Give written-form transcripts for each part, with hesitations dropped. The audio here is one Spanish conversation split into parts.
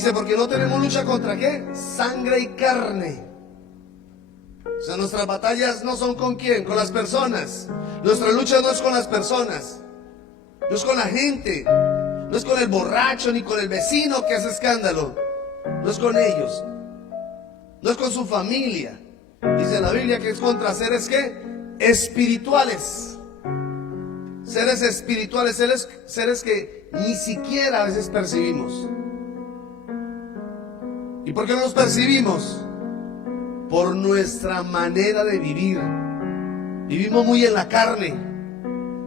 Dice, porque no tenemos lucha contra ¿qué? Sangre y carne. O sea, nuestras batallas no son con quién, con las personas. Nuestra lucha no es con las personas, no es con la gente, no es con el borracho ni con el vecino que hace escándalo, no es con ellos, no es con su familia. Dice la Biblia que es contra seres ¿qué? Espirituales. Seres espirituales, seres que ni siquiera a veces percibimos. ¿Y por qué no los percibimos? Por nuestra manera de vivir. Vivimos muy en la carne,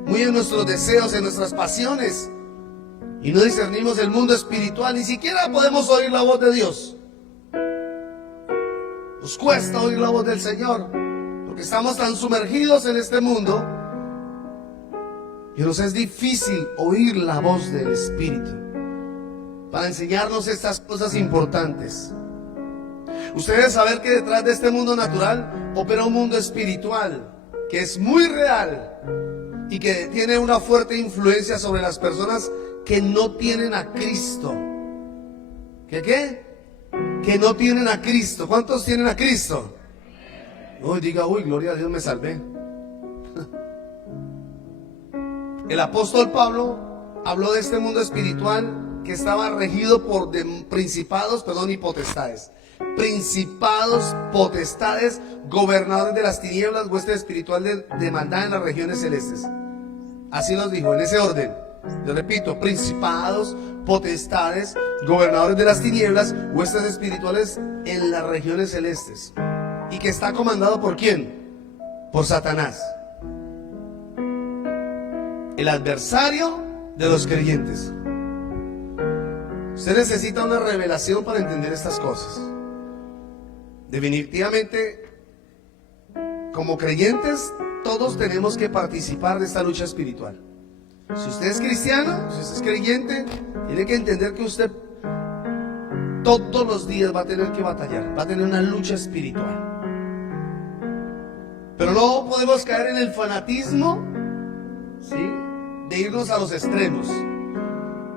muy en nuestros deseos, en nuestras pasiones, y no discernimos el mundo espiritual. Ni siquiera podemos oír la voz de Dios. Nos cuesta oír la voz del Señor, porque estamos tan sumergidos en este mundo que nos es difícil oír la voz del Espíritu para enseñarnos estas cosas importantes. Ustedes deben saber que detrás de este mundo natural opera un mundo espiritual que es muy real y que tiene una fuerte influencia sobre las personas que no tienen a Cristo. ¿Qué qué? Que no tienen a Cristo. ¿Cuántos tienen a Cristo? Uy, diga, uy, gloria a Dios, me salvé. El apóstol Pablo habló de este mundo espiritual que estaba regido por principados, y potestades. Principados, potestades, gobernadores de las tinieblas, hueste espiritual de maldad en las regiones celestes. Así nos dijo, en ese orden. Yo repito, principados, potestades, gobernadores de las tinieblas, huestes espirituales en las regiones celestes. ¿Y que está comandado por quién? Por Satanás, el adversario de los creyentes. Usted necesita una revelación para entender estas cosas. Definitivamente, como creyentes, todos tenemos que participar de esta lucha espiritual. Si usted es cristiano, si usted es creyente, tiene que entender que usted todos los días va a tener que batallar, va a tener una lucha espiritual. Pero no podemos caer en el fanatismo, ¿sí?, de irnos a los extremos,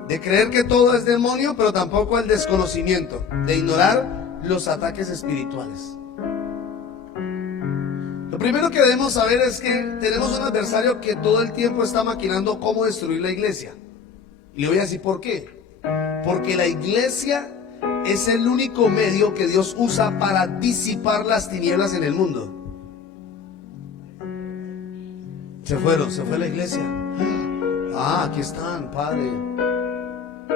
de creer que todo es demonio, pero tampoco el desconocimiento, de ignorar los ataques espirituales. Lo primero que debemos saber es que tenemos un adversario que todo el tiempo está maquinando cómo destruir la iglesia. Y le voy a decir por qué. Porque la iglesia es el único medio que Dios usa para disipar las tinieblas en el mundo. Se fue la iglesia. Aquí están, Padre.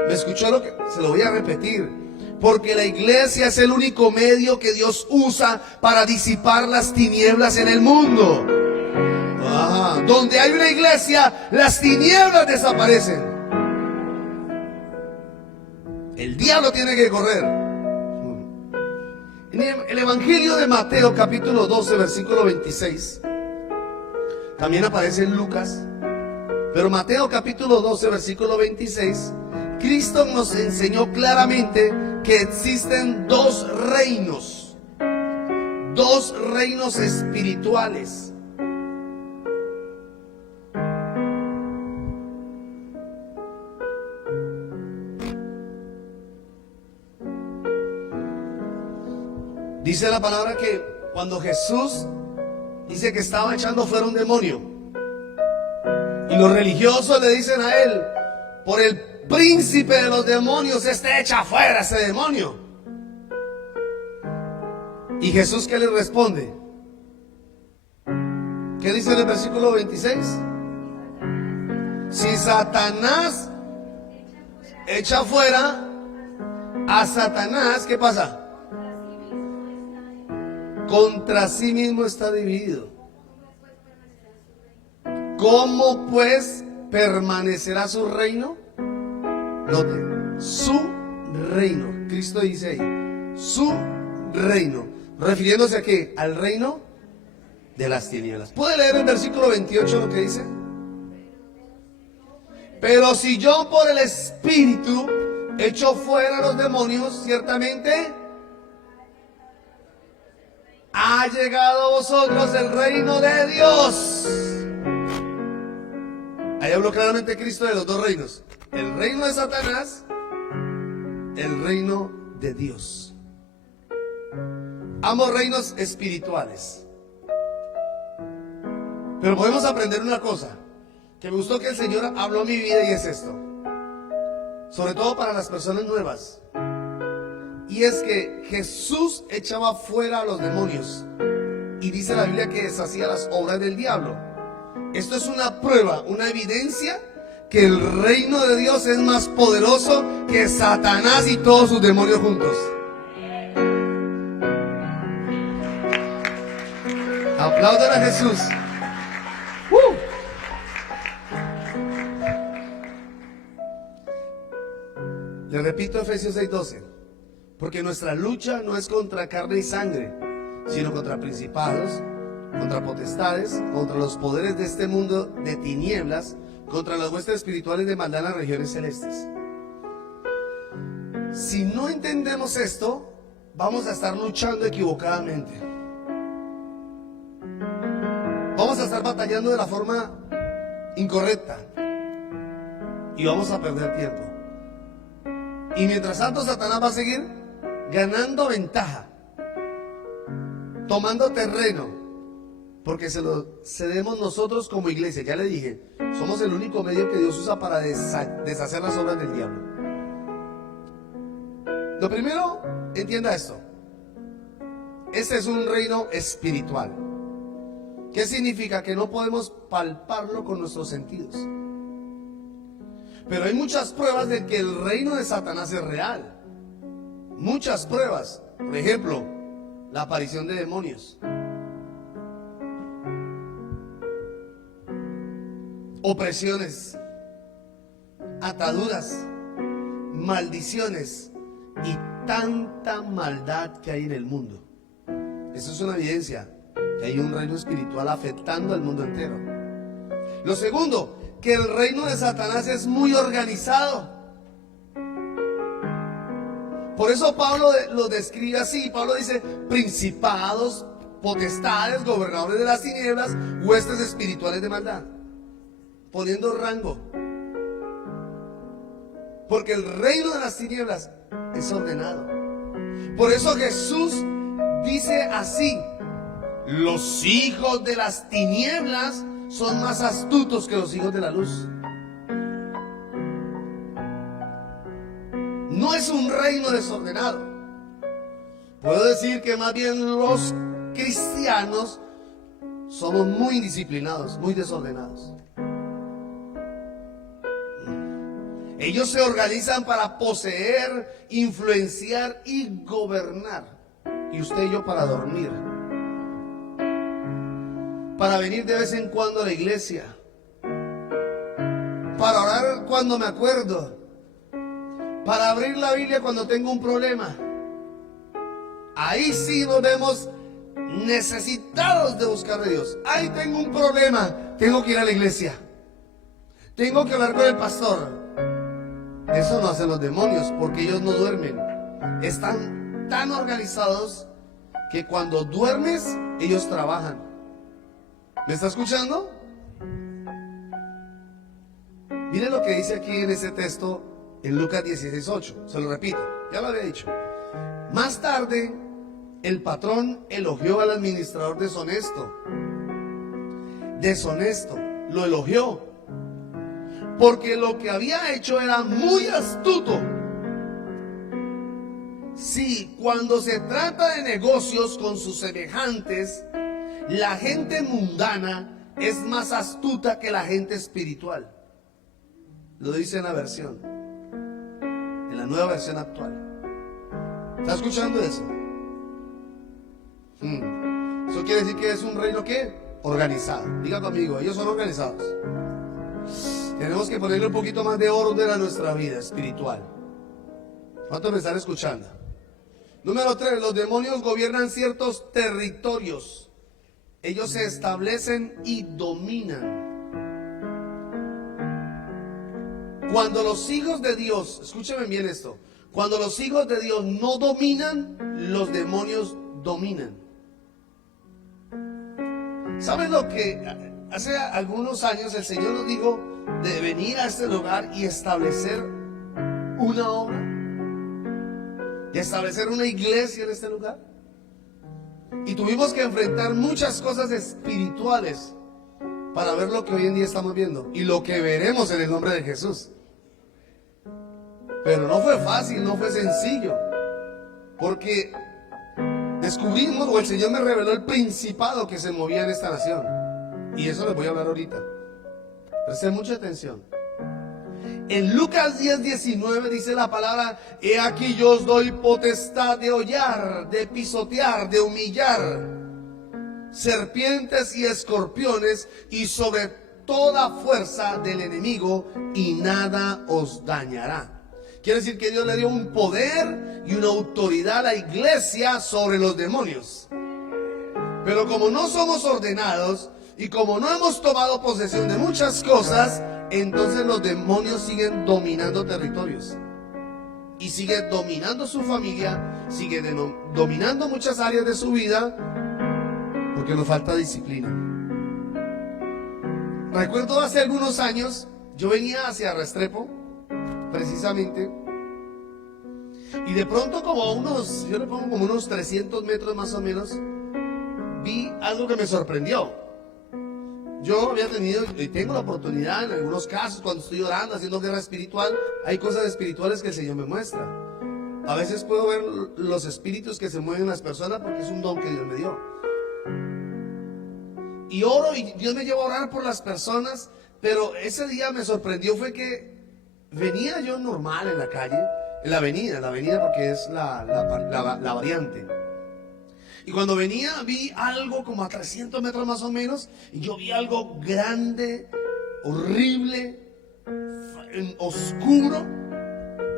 ¿Me escuchó lo que? Se lo voy a repetir. Porque la iglesia es el único medio que Dios usa para disipar las tinieblas en el mundo. Donde hay una iglesia, las tinieblas desaparecen. El diablo tiene que correr. En el Evangelio de Mateo, capítulo 12, versículo 26. También aparece en Lucas. Pero Mateo, capítulo 12, versículo 26. Cristo nos enseñó claramente que existen dos reinos espirituales. Dice la palabra que cuando Jesús dice que estaba echando fuera un demonio, y los religiosos le dicen a él, por el príncipe de los demonios, echa fuera ese demonio. ¿Y Jesús qué le responde? ¿Qué dice en el versículo 26? Si Satanás echa fuera a Satanás, ¿qué pasa? Contra sí mismo está dividido. ¿Cómo pues permanecerá su reino? Note, su reino. Cristo dice ahí, su reino. ¿Refiriéndose a qué? Al reino de las tinieblas. ¿Puede leer el versículo 28 lo que dice? Pero si yo por el Espíritu echo fuera a los demonios, ciertamente ha llegado a vosotros el reino de Dios. Ahí habló claramente Cristo de los dos reinos. El reino de Satanás el reino de Dios. Ambos reinos espirituales. Pero podemos aprender una cosa que me gustó que el Señor habló a mi vida, y es esto, sobre todo para las personas nuevas, y es que Jesús echaba fuera a los demonios, y dice la Biblia que deshacía las obras del diablo. Esto es una prueba, una evidencia que el reino de Dios es más poderoso que Satanás y todos sus demonios juntos. Aplaudan a Jesús. Le repito Efesios 6:12, porque nuestra lucha no es contra carne y sangre, sino contra principados, contra potestades, contra los poderes de este mundo de tinieblas, contra las huestes espirituales de maldad en las regiones celestes. Si no entendemos esto, vamos a estar luchando equivocadamente. Vamos a estar batallando de la forma incorrecta y vamos a perder tiempo. Y mientras tanto, Satanás va a seguir ganando ventaja, tomando terreno, porque se lo cedemos nosotros como iglesia. Ya le dije, somos el único medio que Dios usa para deshacer las obras del diablo. Lo primero, entienda esto. Este es un reino espiritual. ¿Qué significa? Que no podemos palparlo con nuestros sentidos. Pero hay muchas pruebas de que el reino de Satanás es real. Muchas pruebas. Por ejemplo, la aparición de demonios, opresiones, ataduras, maldiciones y tanta maldad que hay en el mundo. Eso es una evidencia que hay un reino espiritual afectando al mundo entero. Lo segundo, que el reino de Satanás es muy organizado. Por eso Pablo lo describe así. Pablo dice: principados, potestades, gobernadores de las tinieblas, huestes espirituales de maldad, poniendo rango. Porque el reino de las tinieblas es ordenado. Por eso Jesús dice así: los hijos de las tinieblas son más astutos que los hijos de la luz. No es un reino desordenado. Puedo decir que más bien los cristianos somos muy indisciplinados, muy desordenados. Ellos se organizan para poseer, influenciar y gobernar. Y usted y yo para dormir. Para venir de vez en cuando a la iglesia. Para orar cuando me acuerdo. Para abrir la Biblia cuando tengo un problema. Ahí sí nos vemos necesitados de buscar a Dios. Ahí tengo un problema, tengo que ir a la iglesia. Tengo que hablar con el pastor. Eso no hacen los demonios, porque ellos no duermen. Están tan organizados que cuando duermes, ellos trabajan. ¿Me está escuchando? Mire lo que dice aquí en ese texto en Lucas 16:8. Se lo repito, ya lo había dicho. Más tarde, el patrón elogió al administrador deshonesto. Deshonesto, lo elogió. Porque lo que había hecho era muy astuto. Sí, cuando se trata de negocios con sus semejantes, la gente mundana es más astuta que la gente espiritual. Lo dice en la versión, en la nueva versión actual. ¿Está escuchando eso? Eso quiere decir que es un reino ¿qué? Organizado. Diga conmigo, ellos son organizados. Tenemos que ponerle un poquito más de orden a nuestra vida espiritual. ¿Cuántos me están escuchando? Número 3, los demonios gobiernan ciertos territorios. Ellos se establecen y dominan. Cuando los hijos de Dios, escúcheme bien esto, cuando los hijos de Dios no dominan, los demonios dominan. ¿Saben lo que hace algunos años el Señor nos dijo de venir a este lugar y establecer una obra? y establecer una iglesia en este lugar. Y tuvimos que enfrentar muchas cosas espirituales para ver lo que hoy en día estamos viendo y lo que veremos en el nombre de Jesús. Pero no fue fácil, no fue sencillo, porque descubrimos, o el Señor me reveló el principado que se movía en esta nación. Y eso les voy a hablar ahorita. Presten mucha atención. En Lucas 10:19 dice la palabra: he aquí yo os doy potestad de hollar, de pisotear, de humillar serpientes y escorpiones, y sobre toda fuerza del enemigo, y nada os dañará. Quiere decir que Dios le dio un poder y una autoridad a la iglesia sobre los demonios. Pero como no somos ordenados y como no hemos tomado posesión de muchas cosas, entonces los demonios siguen dominando territorios. Y siguen dominando su familia, siguen dominando muchas áreas de su vida, porque nos falta disciplina. Recuerdo hace algunos años, yo venía hacia Restrepo, precisamente, y de pronto yo le pongo como unos 300 metros más o menos, vi algo que me sorprendió. Yo había tenido y tengo la oportunidad en algunos casos, cuando estoy orando, haciendo guerra espiritual, hay cosas espirituales que el Señor me muestra. A veces puedo ver los espíritus que se mueven en las personas porque es un don que Dios me dio. Y oro y Dios me lleva a orar por las personas, pero ese día me sorprendió fue que venía yo normal en la calle, en la avenida porque es la variante. Y cuando venía vi algo como a 300 metros más o menos, y yo vi algo grande, horrible, oscuro.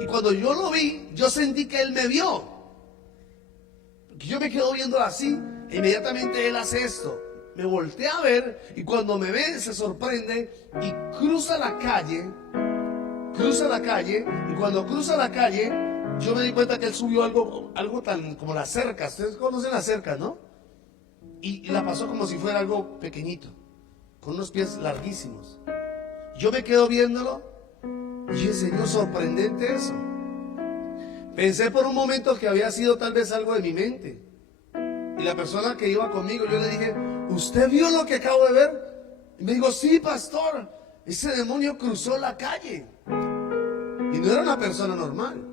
Y cuando yo lo vi, yo sentí que Él me vio. Yo me quedo viendo así, e inmediatamente Él hace esto. Me volteé a ver, y cuando me ve se sorprende y cruza la calle, y cuando cruza la calle, yo me di cuenta que él subió algo tan como las cercas. Ustedes conocen las cercas, ¿no? Y la pasó como si fuera algo pequeñito, con unos pies larguísimos. Yo me quedo viéndolo y dije, Señor, sorprendente eso. Pensé por un momento que había sido tal vez algo de mi mente. Y la persona que iba conmigo, yo le dije, ¿usted vio lo que acabo de ver? Y me dijo, sí, pastor, ese demonio cruzó la calle. Y no era una persona normal.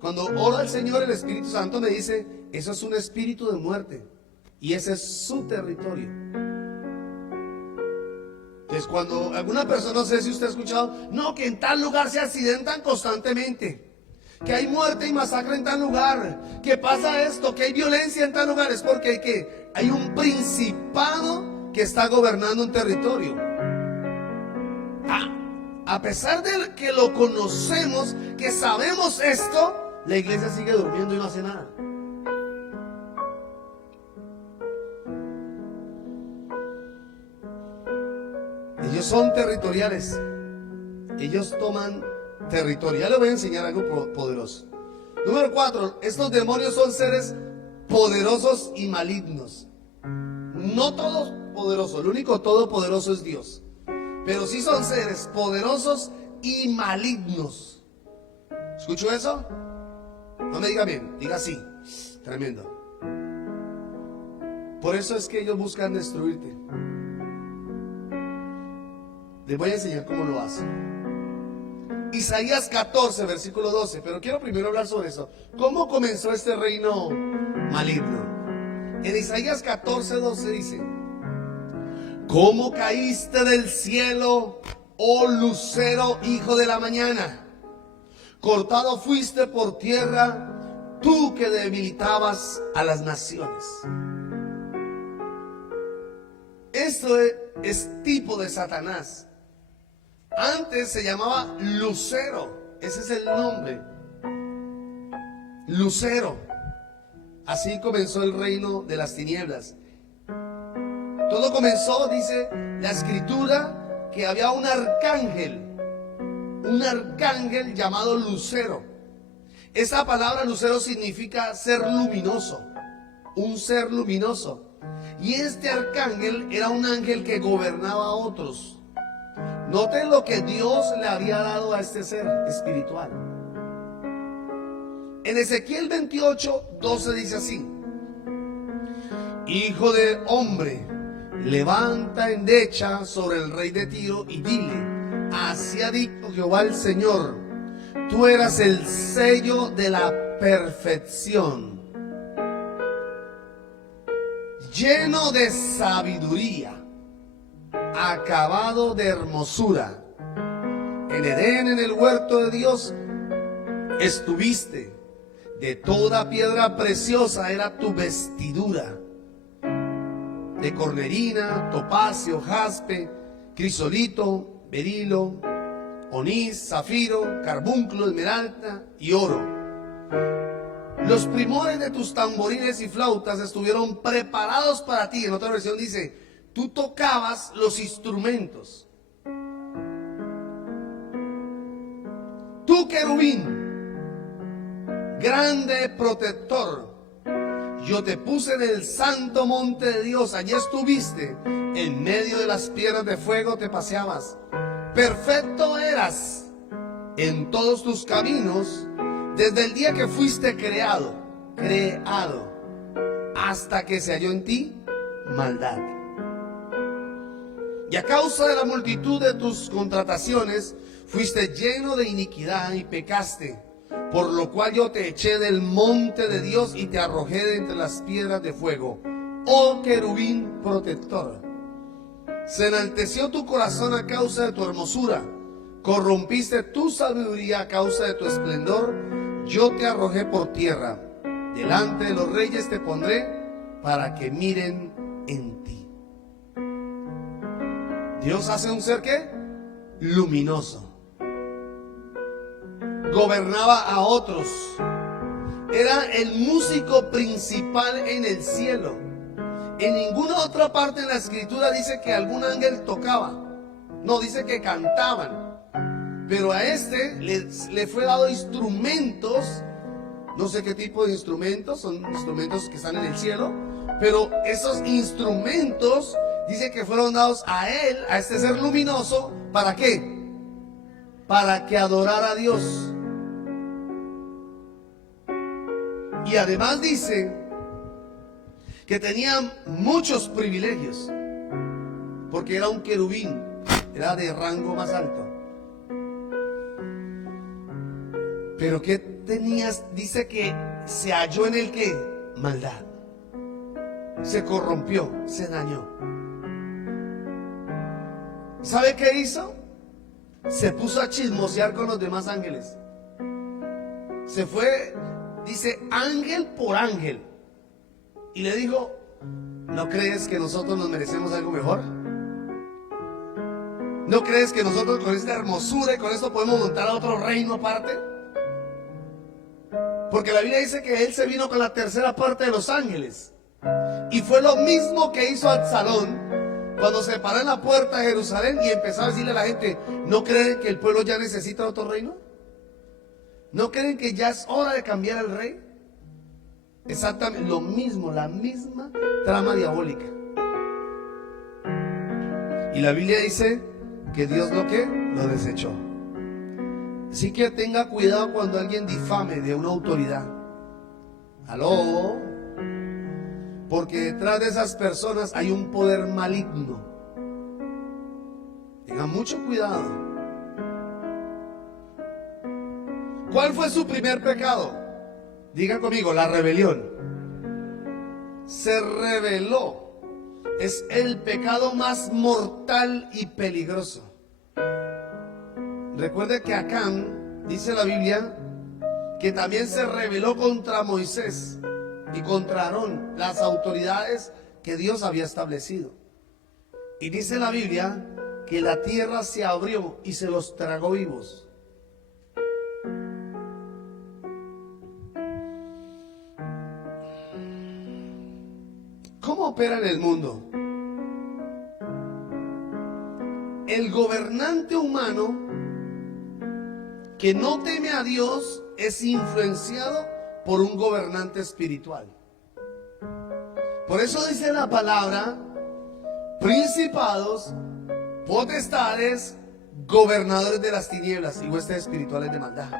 Cuando ora al Señor, el Espíritu Santo me dice, eso es un espíritu de muerte. Y ese es su territorio. Entonces cuando alguna persona, no sé si usted ha escuchado, no, que en tal lugar se accidentan constantemente, que hay muerte y masacre en tal lugar, que pasa esto, que hay violencia en tal lugar, es porque hay un principado que está gobernando un territorio. A pesar de que lo conocemos, que sabemos esto, la iglesia sigue durmiendo y no hace nada. Ellos son territoriales. Ellos toman territorio. Ya les voy a enseñar algo poderoso. Número 4. Estos demonios son seres poderosos y malignos. No todos poderosos. El único todopoderoso es Dios. Pero sí son seres poderosos y malignos. ¿Escuchó eso? No me diga bien, diga sí. Tremendo. Por eso es que ellos buscan destruirte. Les voy a enseñar cómo lo hacen. Isaías 14, versículo 12. Pero quiero primero hablar sobre eso. ¿Cómo comenzó este reino maligno? En Isaías 14, 12 dice: ¿cómo caíste del cielo, oh lucero, hijo de la mañana? Cortado fuiste por tierra, tú que debilitabas a las naciones. Esto es tipo de Satanás. Antes se llamaba Lucero. Ese es el nombre. Lucero. Así comenzó el reino de las tinieblas. Todo comenzó, dice la escritura, que había un arcángel llamado Lucero. Esa palabra Lucero significa ser luminoso, un ser luminoso. Y este arcángel era un ángel que gobernaba a otros. Noten lo que Dios le había dado a este ser espiritual. En Ezequiel 28:12 dice así: Hijo de hombre, levanta endecha sobre el rey de Tiro y dile: así ha dicho Jehová el Señor, tú eras el sello de la perfección, lleno de sabiduría, acabado de hermosura. En Edén, en el huerto de Dios, estuviste. De toda piedra preciosa era tu vestidura, de cornerina, topacio, jaspe, crisolito, berilo, onís, zafiro, carbunclo, esmeralda y oro. Los primores de tus tamborines y flautas estuvieron preparados para ti. En otra versión dice: tú tocabas los instrumentos. Tú, querubín, grande protector, yo te puse en el santo monte de Dios. Allí estuviste, en medio de las piedras de fuego te paseabas. Perfecto eras en todos tus caminos, desde el día que fuiste creado, hasta que se halló en ti maldad. Y a causa de la multitud de tus contrataciones, fuiste lleno de iniquidad y pecaste, por lo cual yo te eché del monte de Dios y te arrojé de entre las piedras de fuego. Oh querubín protector, se enalteció tu corazón a causa de tu hermosura, corrompiste tu sabiduría a causa de tu esplendor. Yo te arrojé por tierra, delante de los reyes te pondré, para que miren en ti. Dios hace un ser ¿qué? Luminoso. Gobernaba a otros. Era el músico principal en el cielo. En ninguna otra parte en la escritura dice que algún ángel tocaba. No, dice que cantaban. Pero a este le fue dado instrumentos. No sé qué tipo de instrumentos. Son instrumentos que están en el cielo. Pero esos instrumentos dice que fueron dados a él, a este ser luminoso. ¿Para qué? Para que adorara a Dios. Y además dice que tenía muchos privilegios, porque era un querubín, era de rango más alto. Pero ¿qué tenías? Dice que se halló en el ¿qué? Maldad. Se corrompió, se dañó. ¿Sabe qué hizo? Se puso a chismosear con los demás ángeles. Se fue, dice, ángel por ángel. Y le dijo: ¿no crees que nosotros nos merecemos algo mejor? ¿No crees que nosotros con esta hermosura y con esto podemos montar a otro reino aparte? Porque la Biblia dice que él se vino con la tercera parte de los ángeles. Y fue lo mismo que hizo Absalón cuando se paró en la puerta de Jerusalén y empezó a decirle a la gente: ¿no creen que el pueblo ya necesita otro reino? ¿No creen que ya es hora de cambiar al rey? Exactamente lo mismo, la misma trama diabólica. Y la Biblia dice que Dios lo desechó. Así que tenga cuidado cuando alguien difame de una autoridad. ¿Aló? Porque detrás de esas personas hay un poder maligno. Tenga mucho cuidado. ¿Cuál fue su primer pecado? Diga conmigo: la rebelión. Se rebeló. Es el pecado más mortal y peligroso. Recuerde que Acán, dice la Biblia, que también se rebeló contra Moisés y contra Aarón, las autoridades que Dios había establecido. Y dice la Biblia que la tierra se abrió y se los tragó vivos. ¿Cómo opera en el mundo? El gobernante humano que no teme a Dios es influenciado por un gobernante espiritual. Por eso dice la palabra: principados, potestades, gobernadores de las tinieblas y huestes espirituales de maldad.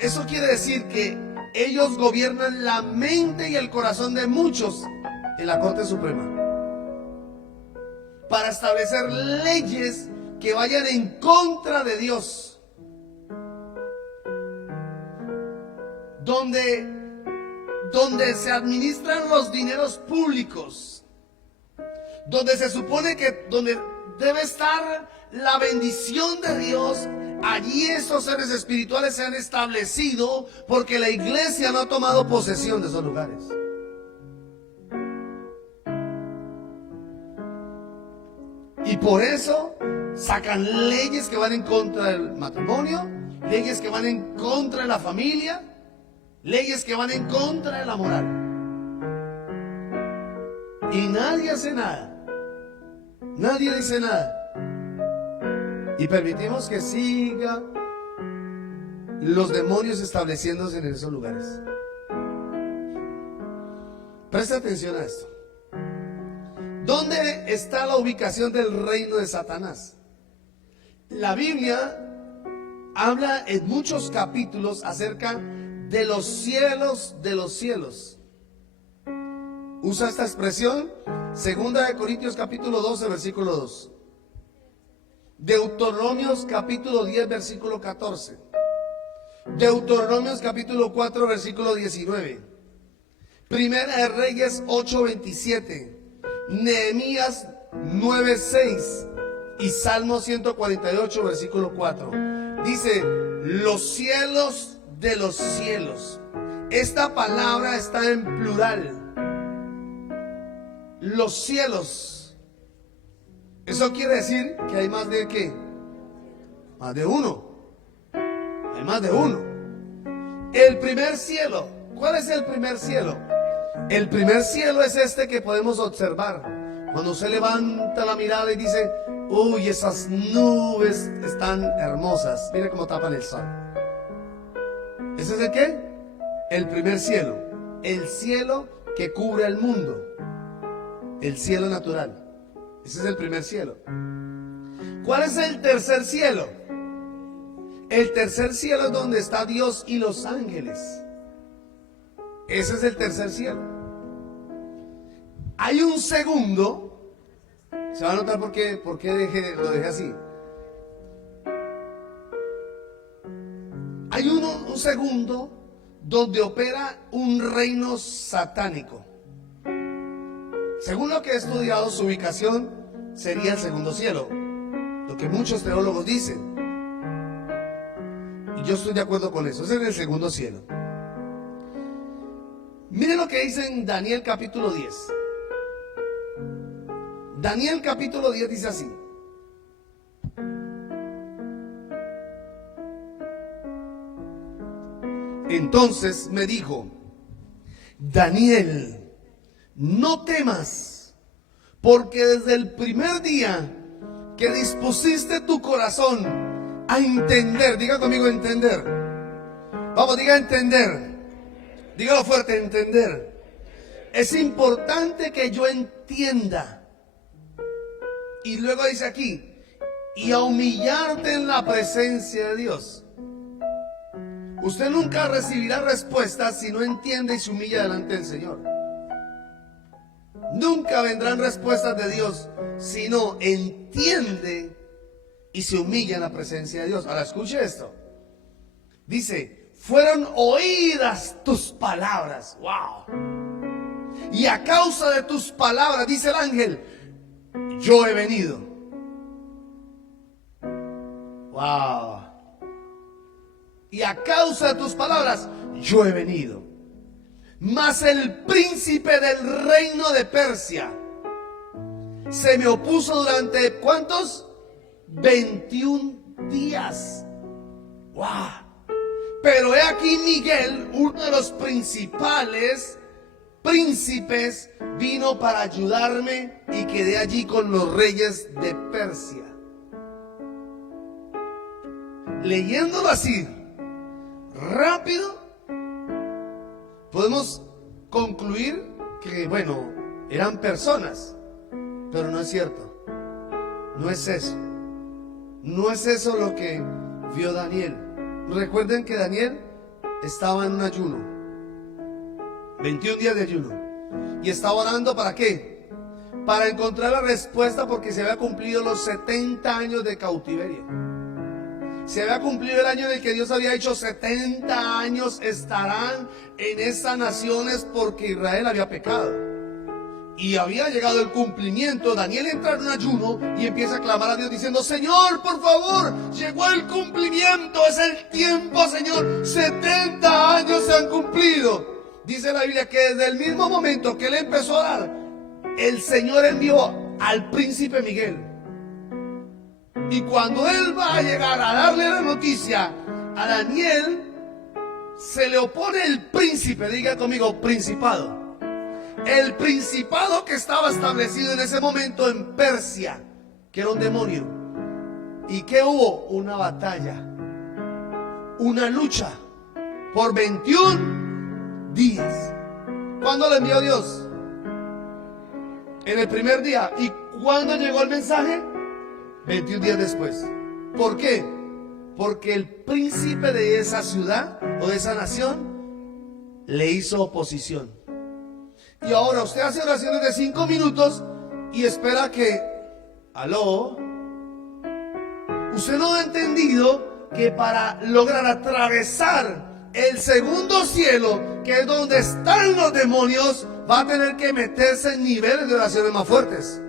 Eso quiere decir que ellos gobiernan la mente y el corazón de muchos en la Corte Suprema para establecer leyes que vayan en contra de Dios, donde se administran los dineros públicos, donde se supone que donde debe estar la bendición de Dios. Allí esos seres espirituales se han establecido porque la iglesia no ha tomado posesión de esos lugares. Y por eso sacan leyes que van en contra del matrimonio, leyes que van en contra de la familia, leyes que van en contra de la moral. Y nadie hace nada. Nadie dice nada. Y permitimos que siga los demonios estableciéndose en esos lugares. Presta atención a esto. ¿Dónde está la ubicación del reino de Satanás? La Biblia habla en muchos capítulos acerca de los cielos de los cielos. Usa esta expresión, 2 Corintios capítulo 12, versículo 2. Deuteronomios capítulo 10, versículo 14. Deuteronomios capítulo 4, versículo 19. Primera de Reyes 8, 27. Nehemías 9, 6. Y Salmo 148, versículo 4. Dice, los cielos de los cielos. Esta palabra está en plural. Los cielos. Eso quiere decir que hay más de ¿qué? Más de uno. Hay más de uno. El primer cielo. ¿Cuál es el primer cielo? El primer cielo es este que podemos observar. Cuando usted levanta la mirada y dice, uy, esas nubes están hermosas. Mire cómo tapan el sol. ¿Ese es el qué? El primer cielo. El cielo que cubre el mundo. El cielo natural. Ese es el primer cielo. ¿Cuál es el tercer cielo? El tercer cielo es donde está Dios y los ángeles. Ese es el tercer cielo. Hay un segundo. Se va a notar por qué lo dejé así. Hay un segundo donde opera un reino satánico. Según lo que he estudiado, su ubicación sería el segundo cielo, lo que muchos teólogos dicen. Y yo estoy de acuerdo con eso. Es en el segundo cielo. Miren lo que dice en Daniel capítulo 10. Daniel capítulo 10 dice así. Entonces me dijo, Daniel, no temas, porque desde el primer día que dispusiste tu corazón a entender, diga conmigo entender. Vamos, diga entender. Dígalo fuerte, entender. Es importante que yo entienda. Y luego dice aquí, y a humillarte en la presencia de Dios. Usted nunca recibirá respuestas si no entiende y se humilla delante del Señor. Nunca vendrán respuestas de Dios si no entiende y se humilla en la presencia de Dios. Ahora escuche esto. Dice, fueron oídas tus palabras. Wow. Y a causa de tus palabras, dice el ángel, yo he venido. Wow. Y a causa de tus palabras, yo he venido. Mas el príncipe del reino de Persia se me opuso durante ¿cuántos? 21 días. ¡Wow! Pero he aquí Miguel, uno de los principales príncipes, vino para ayudarme y quedé allí con los reyes de Persia. Leyéndolo así, rápido, podemos concluir que, bueno, eran personas, pero no es cierto. No es eso. No es eso lo que vio Daniel. Recuerden que Daniel estaba en un ayuno, 21 días de ayuno, y estaba orando. ¿Para qué? Para encontrar la respuesta, porque se había cumplido los 70 años de cautiverio. Se había cumplido el año en el que Dios había dicho: 70 años estarán en esas naciones porque Israel había pecado. Y había llegado el cumplimiento. Daniel entra en un ayuno y empieza a clamar a Dios diciendo: Señor, por favor, llegó el cumplimiento, es el tiempo, Señor. 70 años se han cumplido. Dice la Biblia que desde el mismo momento que él empezó a dar, el Señor envió al príncipe Miguel. Y cuando él va a llegar a darle la noticia a Daniel, se le opone el príncipe. Diga conmigo: principado. El principado que estaba establecido en ese momento en Persia, que era un demonio. ¿Y qué hubo? Una batalla, una lucha por 21 días. ¿Cuándo le envió Dios? En el primer día. ¿Y cuándo llegó el mensaje? 21 días después. ¿Por qué? Porque el príncipe de esa ciudad o de esa nación le hizo oposición. Y ahora usted hace oraciones de 5 minutos y espera que, aló, usted no ha entendido que para lograr atravesar el segundo cielo, que es donde están los demonios, va a tener que meterse en niveles de oraciones más fuertes.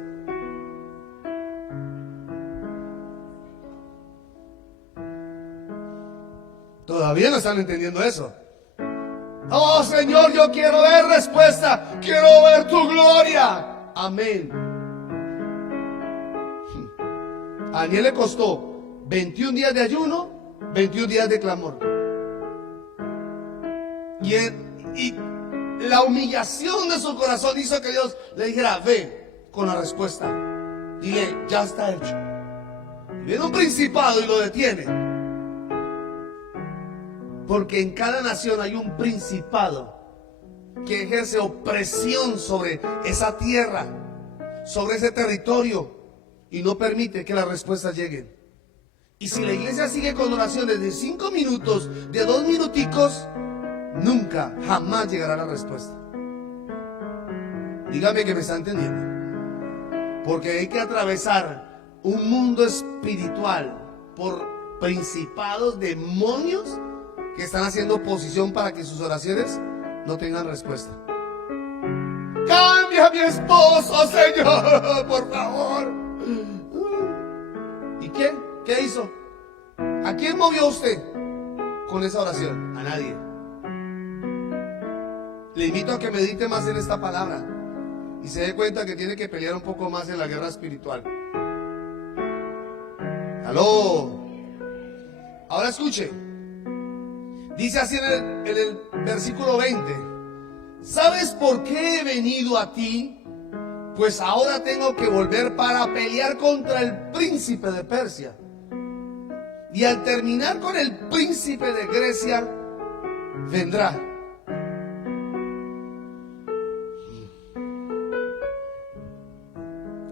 Todavía no están entendiendo eso. Oh, Señor, yo quiero ver respuesta, quiero ver tu gloria. Amén. A Daniel le costó 21 días de ayuno, 21 días de clamor. Y la humillación de su corazón hizo que Dios le dijera: ve con la respuesta. Dile: ya está hecho. Y viene un principado y lo detiene. Porque en cada nación hay un principado que ejerce opresión sobre esa tierra, sobre ese territorio, y no permite que las respuestas lleguen. Y si la iglesia sigue con oraciones de 5 minutos, de 2 minuticos, nunca, jamás llegará la respuesta. Dígame que me está entendiendo. Porque hay que atravesar un mundo espiritual por principados, demonios, que están haciendo oposición para que sus oraciones no tengan respuesta. Cambia a mi esposo, Señor, por favor. ¿Y qué? ¿Qué hizo? ¿A quién movió usted con esa oración? A nadie. Le invito a que medite más en esta palabra y se dé cuenta que tiene que pelear un poco más en la guerra espiritual. ¡Aló! Ahora escuche. Dice así en el versículo 20: ¿sabes por qué he venido a ti? Pues ahora tengo que volver para pelear contra el príncipe de Persia. Y al terminar con el príncipe de Grecia, vendrá.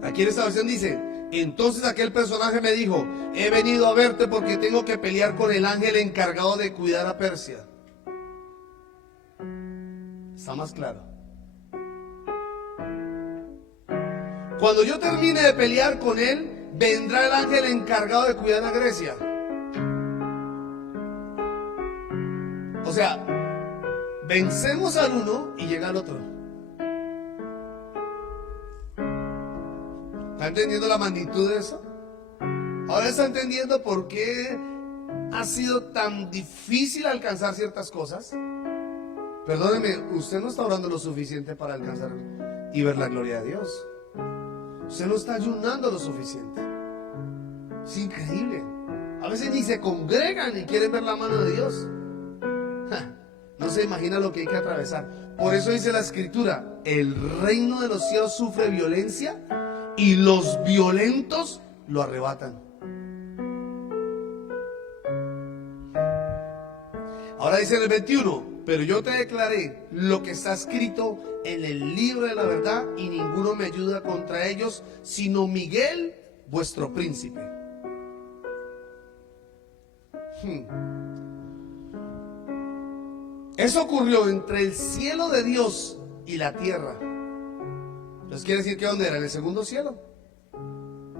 Aquí en esta versión dice: entonces aquel personaje me dijo: he venido a verte porque tengo que pelear con el ángel encargado de cuidar a Persia. Está más claro. Cuando yo termine de pelear con él, vendrá el ángel encargado de cuidar a Grecia. O sea, vencemos al uno y llega al otro. ¿Está entendiendo la magnitud de eso? Ahora está entendiendo por qué ha sido tan difícil alcanzar ciertas cosas. Perdóneme, usted no está orando lo suficiente para alcanzar y ver la gloria de Dios. Usted no está ayunando lo suficiente. Es increíble. A veces ni se congregan y quieren ver la mano de Dios. No se imagina lo que hay que atravesar. Por eso dice la Escritura: el reino de los cielos sufre violencia y los violentos lo arrebatan. Ahora dice en el 21: pero yo te declaré lo que está escrito en el libro de la verdad, y ninguno me ayuda contra ellos, sino Miguel, vuestro príncipe. Eso ocurrió entre el cielo de Dios y la tierra. Entonces quiere decir que ¿dónde era? En el segundo cielo.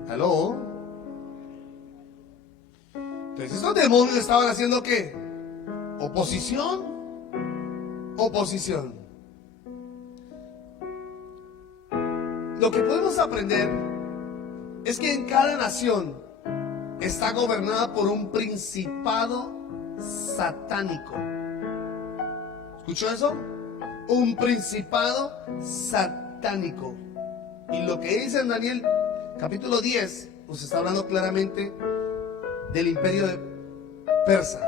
¿Aló? Entonces estos demonios estaban haciendo ¿qué? Oposición. Oposición. Lo que podemos aprender es que en cada nación está gobernada por un principado satánico. ¿Escuchó eso? Un principado satánico. Y lo que dice en Daniel capítulo 10 nos está hablando claramente del imperio de Persa.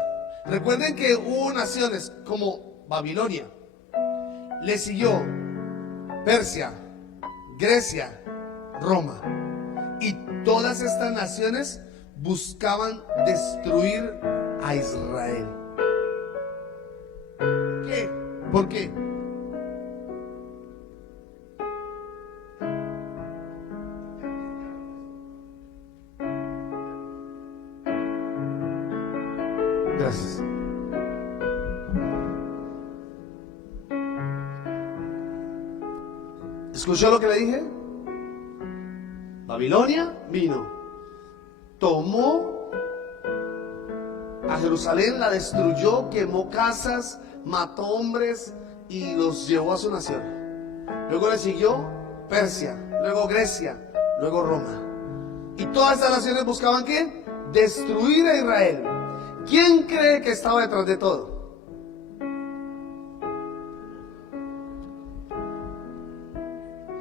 Recuerden que hubo naciones como Babilonia, le siguió Persia, Grecia, Roma. Y todas estas naciones buscaban destruir a Israel. ¿Qué? ¿Por qué? Gracias. ¿Escuchó lo que le dije? Babilonia vino, tomó a Jerusalén, la destruyó, quemó casas, mató hombres y los llevó a su nación. Luego le siguió Persia, luego Grecia, luego Roma. Y todas estas naciones buscaban ¿qué? Destruir a Israel. ¿Quién cree que estaba detrás de todo?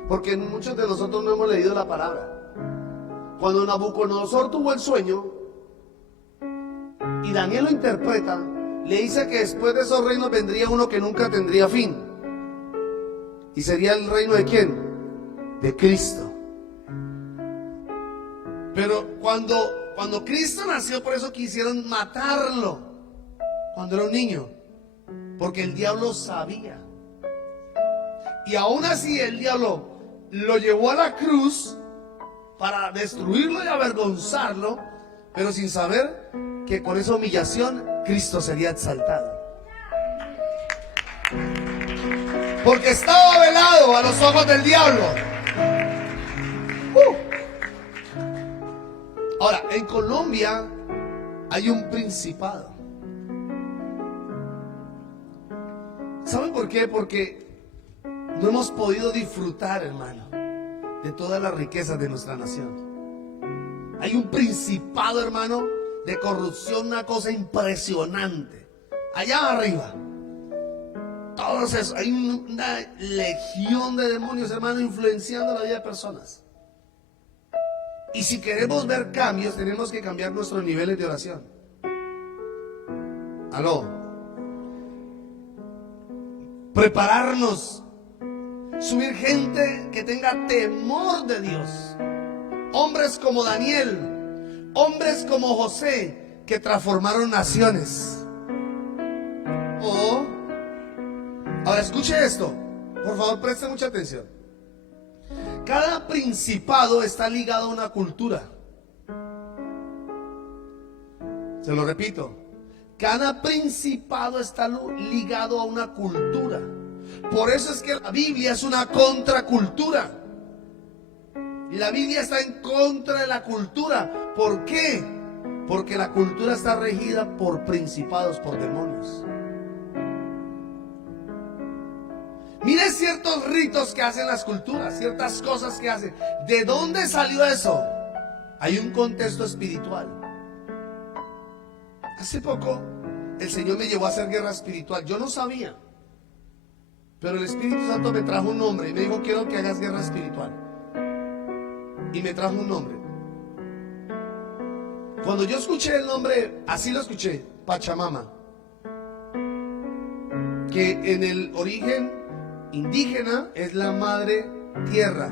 Porque muchos de nosotros no hemos leído la palabra. Cuando Nabucodonosor tuvo el sueño y Daniel lo interpreta, le dice que después de esos reinos vendría uno que nunca tendría fin. ¿Y sería el reino de quién? De Cristo. Pero cuando Cristo nació, por eso quisieron matarlo cuando era un niño, porque el diablo sabía. Y aún así el diablo lo llevó a la cruz para destruirlo y avergonzarlo, pero sin saber que con esa humillación Cristo sería exaltado. Porque estaba velado a los ojos del diablo. Ahora, en Colombia hay un principado. ¿Saben por qué? Porque no hemos podido disfrutar, hermano, de todas las riquezas de nuestra nación. Hay un principado, hermano, de corrupción, una cosa impresionante. Allá arriba. Todos esos, hay una legión de demonios, hermano, influenciando la vida de personas. Y si queremos ver cambios, tenemos que cambiar nuestros niveles de oración. Aló. Prepararnos. Subir gente que tenga temor de Dios. Hombres como Daniel. Hombres como José, que transformaron naciones. Ahora escuche esto. Por favor, preste mucha atención. Cada principado está ligado a una cultura. Se lo repito. Cada principado está ligado a una cultura. Por eso es que la Biblia es una contracultura. Y la Biblia está en contra de la cultura. ¿Por qué? Porque la cultura está regida por principados, por demonios. Mire ciertos ritos que hacen las culturas, ciertas cosas que hacen. ¿De dónde salió eso? Hay un contexto espiritual. Hace poco el Señor me llevó a hacer guerra espiritual. Yo no sabía, pero el Espíritu Santo me trajo un nombre y me dijo: quiero que hagas guerra espiritual. Y me trajo un nombre. Cuando yo escuché el nombre, así lo escuché: Pachamama, que en el origen indígena es la madre tierra.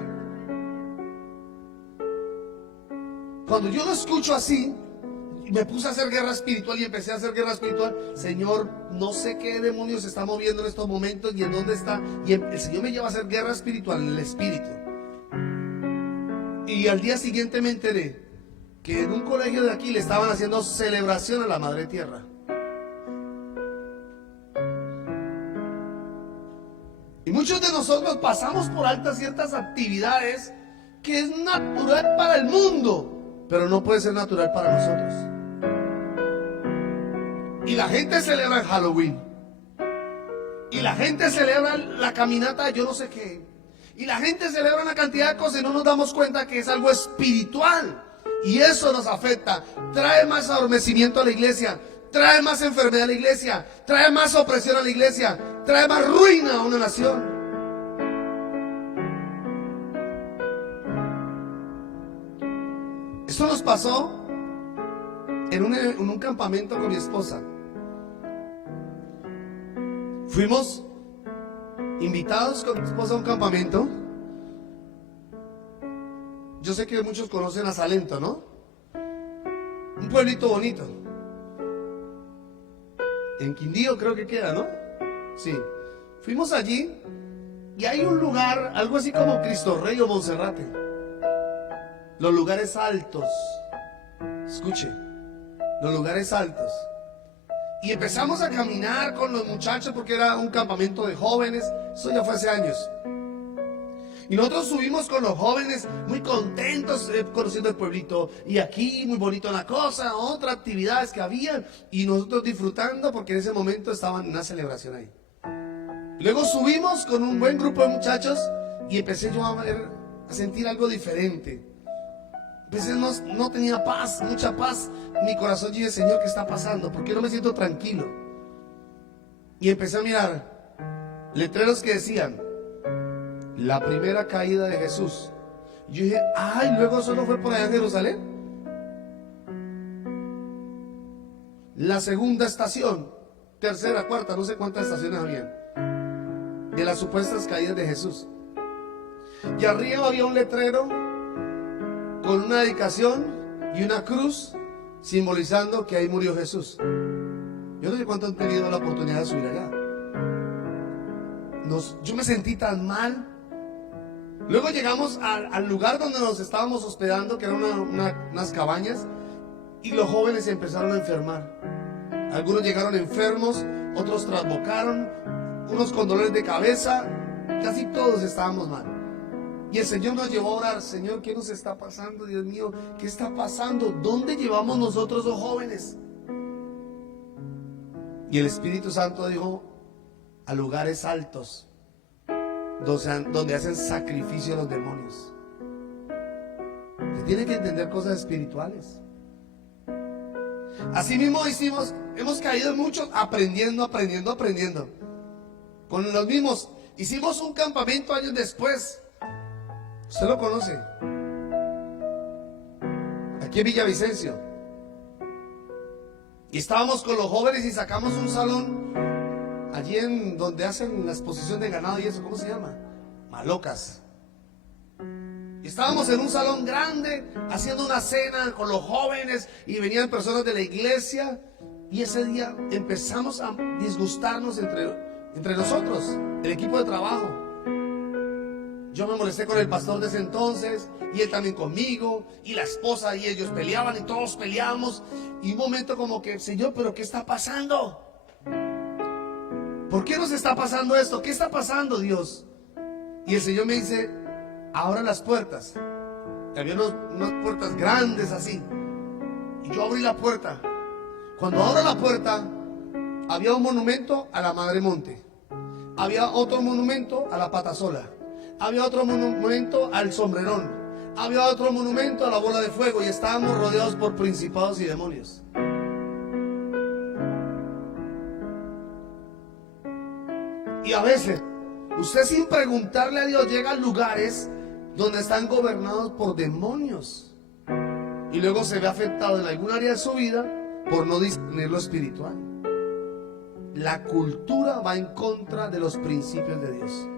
Cuando yo lo escucho así, me puse a hacer guerra espiritual y empecé a hacer guerra espiritual. Señor, no sé qué demonios se está moviendo en estos momentos y en dónde está. Y el Señor me lleva a hacer guerra espiritual en el espíritu. Y al día siguiente me enteré que en un colegio de aquí le estaban haciendo celebración a la madre tierra. Y muchos de nosotros pasamos por altas ciertas actividades que es natural para el mundo, pero no puede ser natural para nosotros. Y la gente celebra el Halloween. Y la gente celebra la caminata de yo no sé qué. Y la gente celebra una cantidad de cosas y no nos damos cuenta que es algo espiritual. Y eso nos afecta. Trae más adormecimiento a la iglesia. Trae más enfermedad a la iglesia. Trae más opresión a la iglesia. Trae más ruina a una nación. Esto nos pasó en un campamento con mi esposa. Fuimos invitados con mi esposa a un campamento. Yo sé que muchos conocen a Salento, ¿no? Un pueblito bonito. En Quindío creo que queda, ¿no? Sí. Fuimos allí y hay un lugar, algo así como Cristo Rey o Monserrate. Los lugares altos. Escuche, los lugares altos. Y empezamos a caminar con los muchachos porque era un campamento de jóvenes. Eso ya fue hace años. Y nosotros subimos con los jóvenes muy contentos, conociendo el pueblito. Y aquí muy bonito la cosa, otras actividades que había. Y nosotros disfrutando porque en ese momento estaban en una celebración ahí. Luego subimos con un buen grupo de muchachos y empecé yo a sentir algo diferente. Empecé, no tenía paz, mucha paz. Mi corazón dice, Señor, ¿qué está pasando? ¿Por qué no me siento tranquilo? Y empecé a mirar letreros que decían, la primera caída de Jesús. Y yo dije, ay, luego eso no fue por allá en Jerusalén. La segunda estación, tercera, cuarta, no sé cuántas estaciones habían, de las supuestas caídas de Jesús. Y arriba había un letrero con una dedicación y una cruz simbolizando que ahí murió Jesús. Yo no sé cuánto han tenido la oportunidad de subir allá. Yo me sentí tan mal. Luego llegamos al lugar donde nos estábamos hospedando, que eran unas cabañas, y los jóvenes se empezaron a enfermar. Algunos llegaron enfermos, otros trasbocaron, unos con dolores de cabeza, casi todos estábamos mal. Y el Señor nos llevó a orar, Señor, ¿qué nos está pasando? Dios mío, ¿qué está pasando? ¿Dónde llevamos nosotros los jóvenes? Y el Espíritu Santo dijo, a lugares altos, donde hacen sacrificio a los demonios. Se tiene que entender cosas espirituales. Así mismo hemos caído muchos aprendiendo. Con los mismos, hicimos un campamento años después. Usted lo conoce. Aquí en Villavicencio. Y estábamos con los jóvenes y sacamos un salón allí en donde hacen la exposición de ganado y eso, ¿cómo se llama? Malocas. Y estábamos en un salón grande haciendo una cena con los jóvenes y venían personas de la iglesia. Y ese día empezamos a disgustarnos entre nosotros, el equipo de trabajo. Yo me molesté con el pastor de ese entonces y él también conmigo y la esposa y ellos peleaban y todos peleábamos. Y un momento como que, Señor, ¿pero qué está pasando? ¿Por qué nos está pasando esto? ¿Qué está pasando, Dios? Y el Señor me dice, abra las puertas. Y había unas puertas grandes así. Y yo abrí la puerta. Cuando abro la puerta, había un monumento a la Madre Monte. Había otro monumento a la Patasola. Había otro monumento al Sombrerón. Había otro monumento a la Bola de Fuego. Y estábamos rodeados por principados y demonios. Y a veces, usted sin preguntarle a Dios llega a lugares donde están gobernados por demonios. Y luego se ve afectado en algún área de su vida por no discernir lo espiritual. La cultura va en contra de los principios de Dios.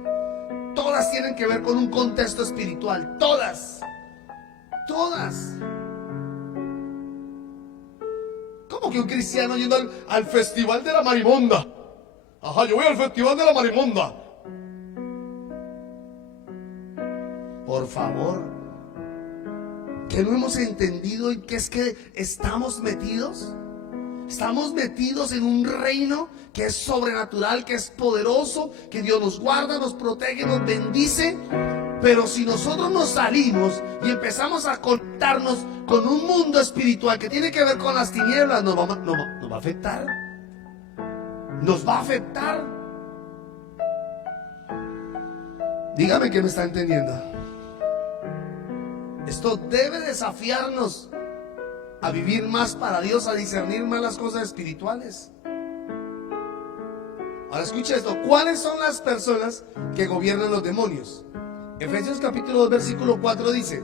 Todas tienen que ver con un contexto espiritual. Todas. ¿Cómo que un cristiano yendo al festival de la marimonda? Ajá, yo voy al festival de la marimonda. Por favor, ¿qué no hemos entendido en qué es que estamos metidos? Estamos metidos en un reino que es sobrenatural, que es poderoso, que Dios nos guarda, nos protege, nos bendice. Pero si nosotros nos salimos y empezamos a conectarnos con un mundo espiritual que tiene que ver con las tinieblas, nos va a afectar. Nos va a afectar. Dígame que me está entendiendo. Esto debe desafiarnos a vivir más para Dios, a discernir más las cosas espirituales. Ahora escucha esto. ¿Cuáles son las personas que gobiernan los demonios? Efesios capítulo 2 versículo 4 dice: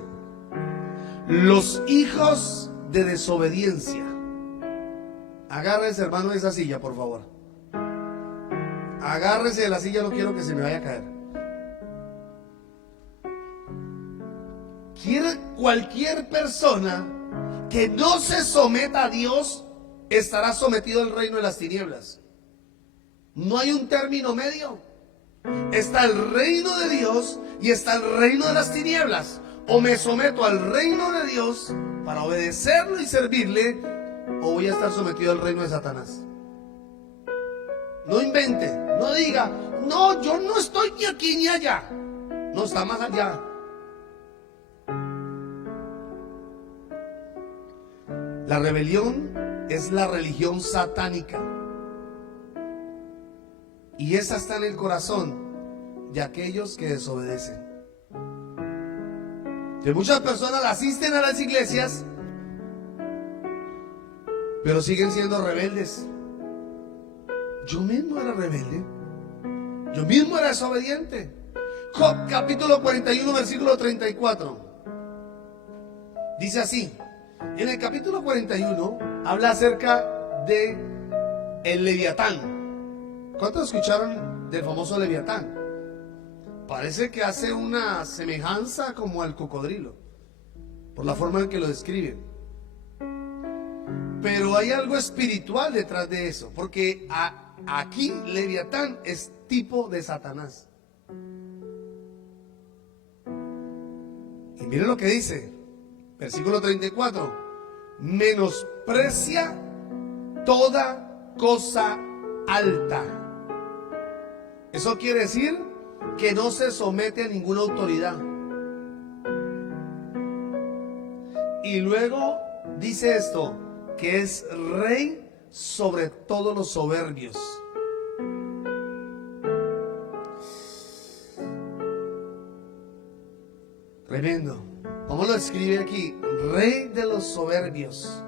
los hijos de desobediencia. Agárrese, hermano, de esa silla, por favor. Agárrese de la silla, no quiero que se me vaya a caer. Cualquier persona que no se someta a Dios estará sometido al reino de las tinieblas. No hay un término medio. Está el reino de Dios y está el reino de las tinieblas. O me someto al reino de Dios para obedecerlo y servirle, o voy a estar sometido al reino de Satanás. No invente, no diga, no, yo no estoy ni aquí ni allá. No, está más allá. La rebelión es la religión satánica. Y esa está en el corazón de aquellos que desobedecen. Que muchas personas asisten a las iglesias, pero siguen siendo rebeldes. Yo mismo era rebelde. Yo mismo era desobediente. Job capítulo 41 versículo 34. Dice así. En el capítulo 41 habla acerca de el Leviatán. ¿Cuántos escucharon del famoso Leviatán? Parece que hace una semejanza como al cocodrilo, por la forma en que lo describen. Pero hay algo espiritual detrás de eso, porque aquí Leviatán es tipo de Satanás. Y miren lo que dice, versículo 34. Menosprecia toda cosa alta. Eso quiere decir que no se somete a ninguna autoridad. Y luego dice esto, que es rey sobre todos los soberbios. Tremendo. ¿Cómo lo escribe aquí? Rey de los soberbios.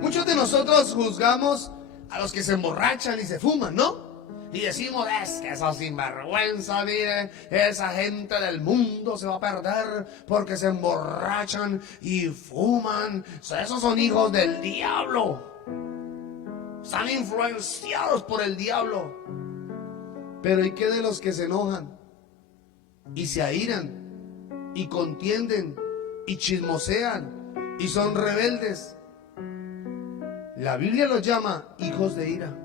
Muchos de nosotros juzgamos a los que se emborrachan y se fuman, ¿no? Y decimos, es que esos sinvergüenza, mire, esa gente del mundo se va a perder porque se emborrachan y fuman. Esos son hijos del diablo. Están influenciados por el diablo. Pero ¿y qué de los que se enojan y se airan y contienden y chismosean y son rebeldes? La Biblia los llama hijos de ira.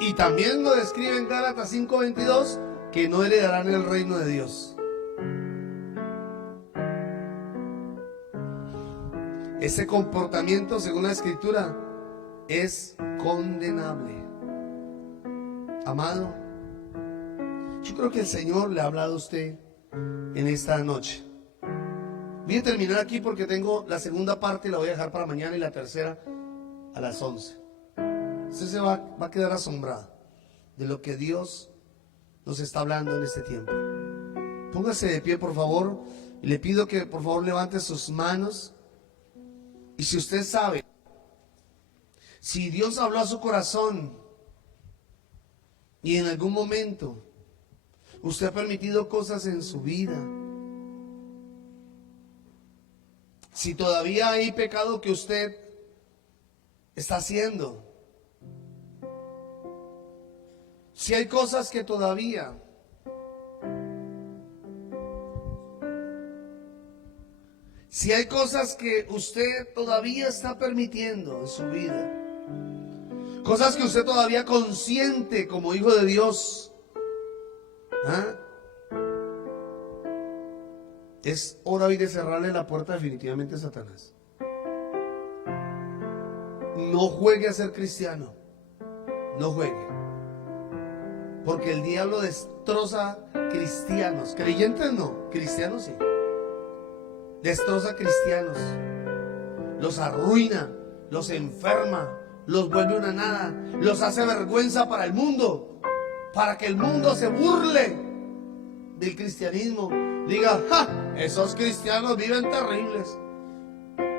Y también lo describe en Gálatas 5:22, que no heredarán el reino de Dios. Ese comportamiento, según la Escritura, es condenable. Amado, yo creo que el Señor le ha hablado a usted en esta noche. Voy a terminar aquí porque tengo la segunda parte, la voy a dejar para mañana, y la tercera a las 11. Usted se va a quedar asombrado de lo que Dios nos está hablando en este tiempo. Póngase de pie, por favor, y le pido que por favor levante sus manos. Y si usted sabe, si Dios habló a su corazón y en algún momento usted ha permitido cosas en su vida, si todavía hay pecado que usted está haciendo, si hay cosas que todavía si hay cosas que usted todavía está permitiendo en su vida, cosas que usted todavía consiente como hijo de Dios, Es hora hoy de cerrarle la puerta definitivamente a Satanás. No juegue a ser cristiano. No juegue. Porque el diablo destroza cristianos. Creyentes no, cristianos sí. Destroza cristianos. Los arruina, los enferma, los vuelve una nada, los hace vergüenza para el mundo, para que el mundo se burle del cristianismo. Diga, ¡ja! Esos cristianos viven terribles.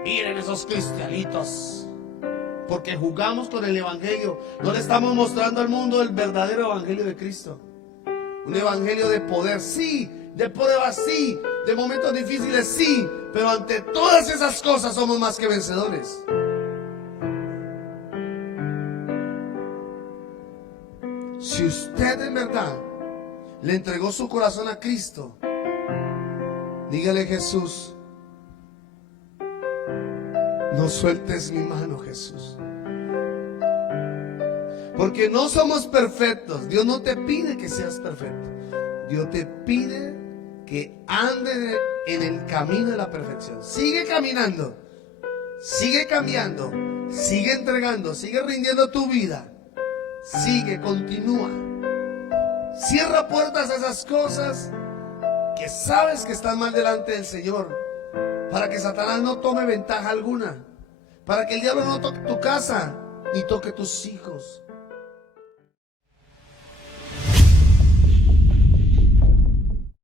Miren esos cristianitos. Porque jugamos con el evangelio. No le estamos mostrando al mundo el verdadero evangelio de Cristo. Un evangelio de poder, sí. De pruebas, sí. De momentos difíciles, sí. Pero ante todas esas cosas somos más que vencedores. Si usted en verdad le entregó su corazón a Cristo, dígale: Jesús, no sueltes mi mano, Jesús. Porque no somos perfectos. Dios no te pide que seas perfecto. Dios te pide que andes en el camino de la perfección. Sigue caminando. Sigue cambiando. Sigue entregando. Sigue rindiendo tu vida. Sigue, continúa. Cierra puertas a esas cosas que sabes que están mal delante del Señor, para que Satanás no tome ventaja alguna, para que el diablo no toque tu casa ni toque tus hijos.